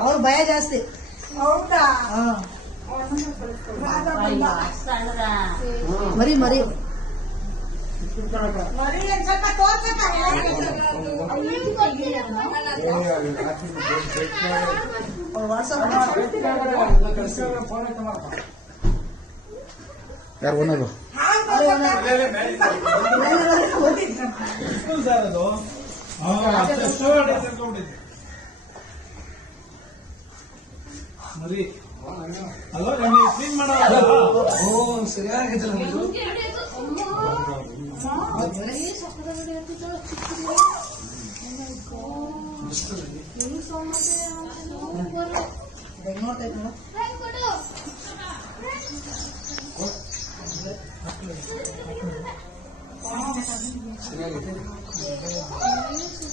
ಅವ್ರು ಭಯ ಜಾಸ್ತಿ. ಮರಿ ಮರಿ ಯಾರು ಓನರು? ಮರಿ ಅಲ್ಲ ಕ್ಲೀನ್ ಮಾಡೋದು. ಸರಿಯಾಗಿದ್ದಲ್ಲ ಬೆಂಗಳೂರು